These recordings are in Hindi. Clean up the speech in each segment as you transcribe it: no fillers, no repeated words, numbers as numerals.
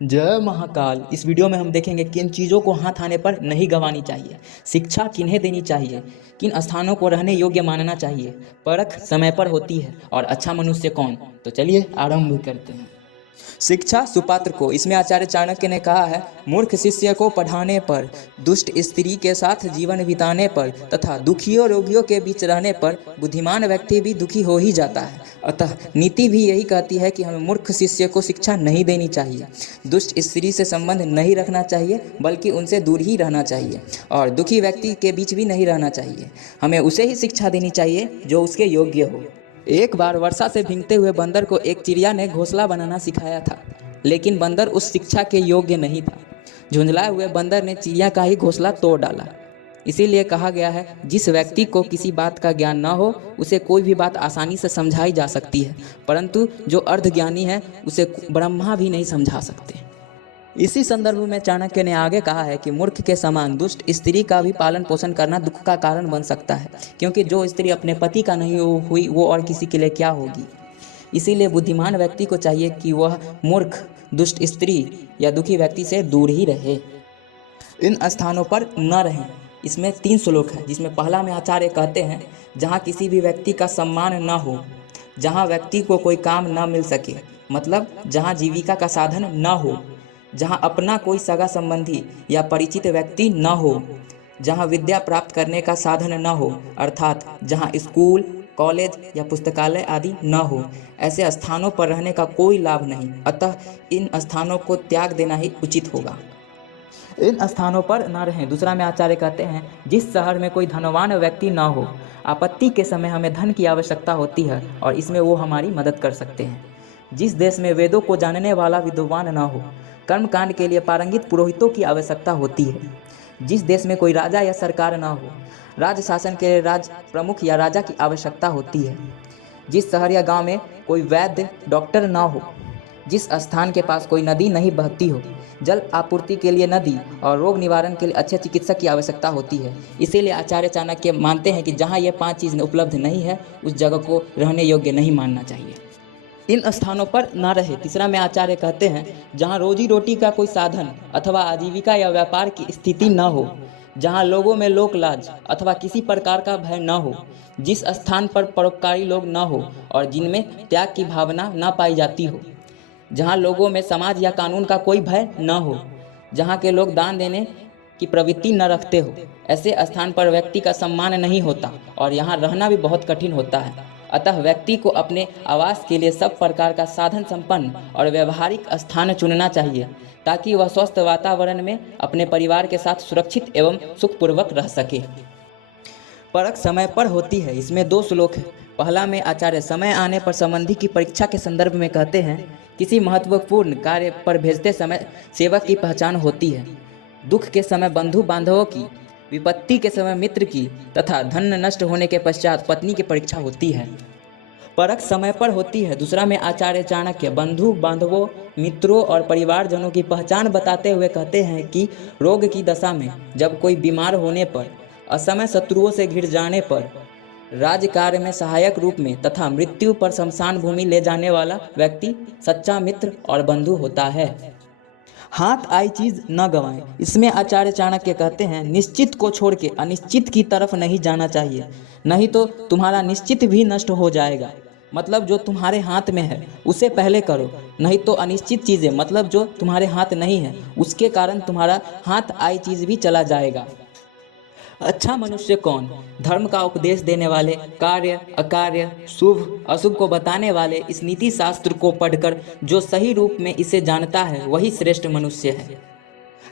जय महाकाल। इस वीडियो में हम देखेंगे किन चीज़ों को हाथ आने पर नहीं गंवानी चाहिए, शिक्षा किन्हें देनी चाहिए, किन स्थानों को रहने योग्य मानना चाहिए, परख समय पर होती है और अच्छा मनुष्य कौन। तो चलिए आरंभ करते हैं। शिक्षा सुपात्र को, इसमें आचार्य चाणक्य ने कहा है, मूर्ख शिष्य को पढ़ाने पर, दुष्ट स्त्री के साथ जीवन बिताने पर तथा दुखियों रोगियों के बीच रहने पर बुद्धिमान व्यक्ति भी दुखी हो ही जाता है। अतः नीति भी यही कहती है कि हमें मूर्ख शिष्य को शिक्षा नहीं देनी चाहिए, दुष्ट स्त्री से संबंध नहीं रखना चाहिए बल्कि उनसे दूर ही रहना चाहिए और दुखी व्यक्ति के बीच भी नहीं रहना चाहिए। हमें उसे ही शिक्षा देनी चाहिए जो उसके योग्य हो। एक बार वर्षा से भीगते हुए बंदर को एक चिड़िया ने घोंसला बनाना सिखाया था, लेकिन बंदर उस शिक्षा के योग्य नहीं था। झुंझलाए हुए बंदर ने चिड़िया का ही घोंसला तोड़ डाला। इसीलिए कहा गया है, जिस व्यक्ति को किसी बात का ज्ञान न हो उसे कोई भी बात आसानी से समझाई जा सकती है, परंतु जो अर्धज्ञानी है उसे ब्रह्मा भी नहीं समझा सकते। इसी संदर्भ में चाणक्य ने आगे कहा है कि मूर्ख के समान दुष्ट स्त्री का भी पालन पोषण करना दुख का कारण बन सकता है, क्योंकि जो स्त्री अपने पति का नहीं हुई वो और किसी के लिए क्या होगी। इसीलिए बुद्धिमान व्यक्ति को चाहिए कि वह मूर्ख, दुष्ट स्त्री या दुखी व्यक्ति से दूर ही रहे, इन स्थानों पर न रहें। इसमें 3 श्लोक है, जिसमें पहला में आचार्य कहते हैं, जहाँ किसी भी व्यक्ति का सम्मान न हो, जहाँ व्यक्ति को कोई काम न मिल सके, मतलब जहाँ जीविका का साधन न हो, जहाँ अपना कोई सगा संबंधी या परिचित व्यक्ति न हो, जहाँ विद्या प्राप्त करने का साधन न हो, अर्थात जहाँ स्कूल, कॉलेज या पुस्तकालय आदि न हो, ऐसे स्थानों पर रहने का कोई लाभ नहीं। अतः इन स्थानों को त्याग देना ही उचित होगा। इन स्थानों पर न रहें। दूसरा में आचार्य कहते हैं, जिस शहर में कोई धनवान व्यक्ति न हो, आपत्ति के समय हमें धन की आवश्यकता होती है और इसमें वो हमारी मदद कर सकते हैं। जिस देश में वेदों को जानने वाला विद्वान न हो, कर्मकांड के लिए पारंगित पुरोहितों की आवश्यकता होती है। जिस देश में कोई राजा या सरकार न हो, राज्य शासन के लिए राज प्रमुख या राजा की आवश्यकता होती है। जिस शहर या गांव में कोई वैद्य, डॉक्टर न हो, जिस स्थान के पास कोई नदी नहीं बहती हो, जल आपूर्ति के लिए नदी और रोग निवारण के लिए अच्छे चिकित्सक की आवश्यकता होती है। इसीलिए आचार्य चाणक्य मानते हैं कि जहाँ ये 5 चीज़ें उपलब्ध नहीं है उस जगह को रहने योग्य नहीं मानना चाहिए, इन स्थानों पर ना रहे। तीसरा में आचार्य कहते हैं, जहाँ रोजी रोटी का कोई साधन अथवा आजीविका या व्यापार की स्थिति न हो, जहाँ लोगों में लोक लाज अथवा किसी प्रकार का भय न हो, जिस स्थान पर परोपकारी लोग न हो और जिनमें त्याग की भावना न पाई जाती हो, जहाँ लोगों में समाज या कानून का कोई भय न हो, जहाँ के लोग दान देने की प्रवृत्ति न रखते हो, ऐसे स्थान पर व्यक्ति का सम्मान नहीं होता और यहाँ रहना भी बहुत कठिन होता है। अतः व्यक्ति को अपने आवास के लिए सब प्रकार का साधन संपन्न और व्यवहारिक स्थान चुनना चाहिए, ताकि वह स्वस्थ वातावरण में अपने परिवार के साथ सुरक्षित एवं सुखपूर्वक रह सके। परख समय पर होती है। इसमें 2 श्लोक है। पहला में आचार्य समय आने पर संबंधी की परीक्षा के संदर्भ में कहते हैं, किसी महत्वपूर्ण कार्य पर भेजते समय सेवक की पहचान होती है, दुख के समय बंधु बांधवों की, विपत्ति के समय मित्र की तथा धन नष्ट होने के पश्चात पत्नी की परीक्षा होती है। परख समय पर होती है। दूसरा में आचार्य चाणक्य बंधु बांधवों, मित्रों और परिवारजनों की पहचान बताते हुए कहते हैं कि रोग की दशा में, जब कोई बीमार होने पर, असमय शत्रुओं से घिर जाने पर, राज्य कार्य में सहायक रूप में तथा मृत्यु पर शमशान भूमि ले जाने वाला व्यक्ति सच्चा मित्र और बंधु होता है। हाथ आई चीज न गंवाएं। इसमें आचार्य चाणक्य कहते हैं, निश्चित को छोड़ के अनिश्चित की तरफ नहीं जाना चाहिए, नहीं तो तुम्हारा निश्चित भी नष्ट हो जाएगा। मतलब जो तुम्हारे हाथ में है उसे पहले करो, नहीं तो अनिश्चित चीज़ें, मतलब जो तुम्हारे हाथ नहीं है, उसके कारण तुम्हारा हाथ आई चीज़ भी चला जाएगा। अच्छा मनुष्य कौन? धर्म का उपदेश देने वाले, कार्य अकार्य, शुभ अशुभ को बताने वाले इस नीति शास्त्र को पढ़कर जो सही रूप में इसे जानता है वही श्रेष्ठ मनुष्य है।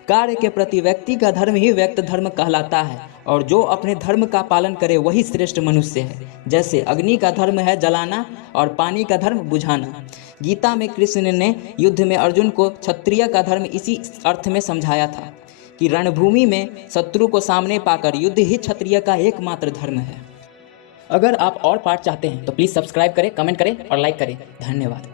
कार्य के प्रति व्यक्ति का धर्म ही व्यक्त धर्म कहलाता है और जो अपने धर्म का पालन करे वही श्रेष्ठ मनुष्य है। जैसे अग्नि का धर्म है जलाना और पानी का धर्म बुझाना। गीता में कृष्ण ने युद्ध में अर्जुन को क्षत्रिय का धर्म इसी अर्थ में समझाया था कि रणभूमि में शत्रु को सामने पाकर युद्ध ही क्षत्रिय का एकमात्र धर्म है। अगर आप और पार्ट चाहते हैं तो प्लीज़ सब्सक्राइब करें, कमेंट करें और लाइक करें। धन्यवाद।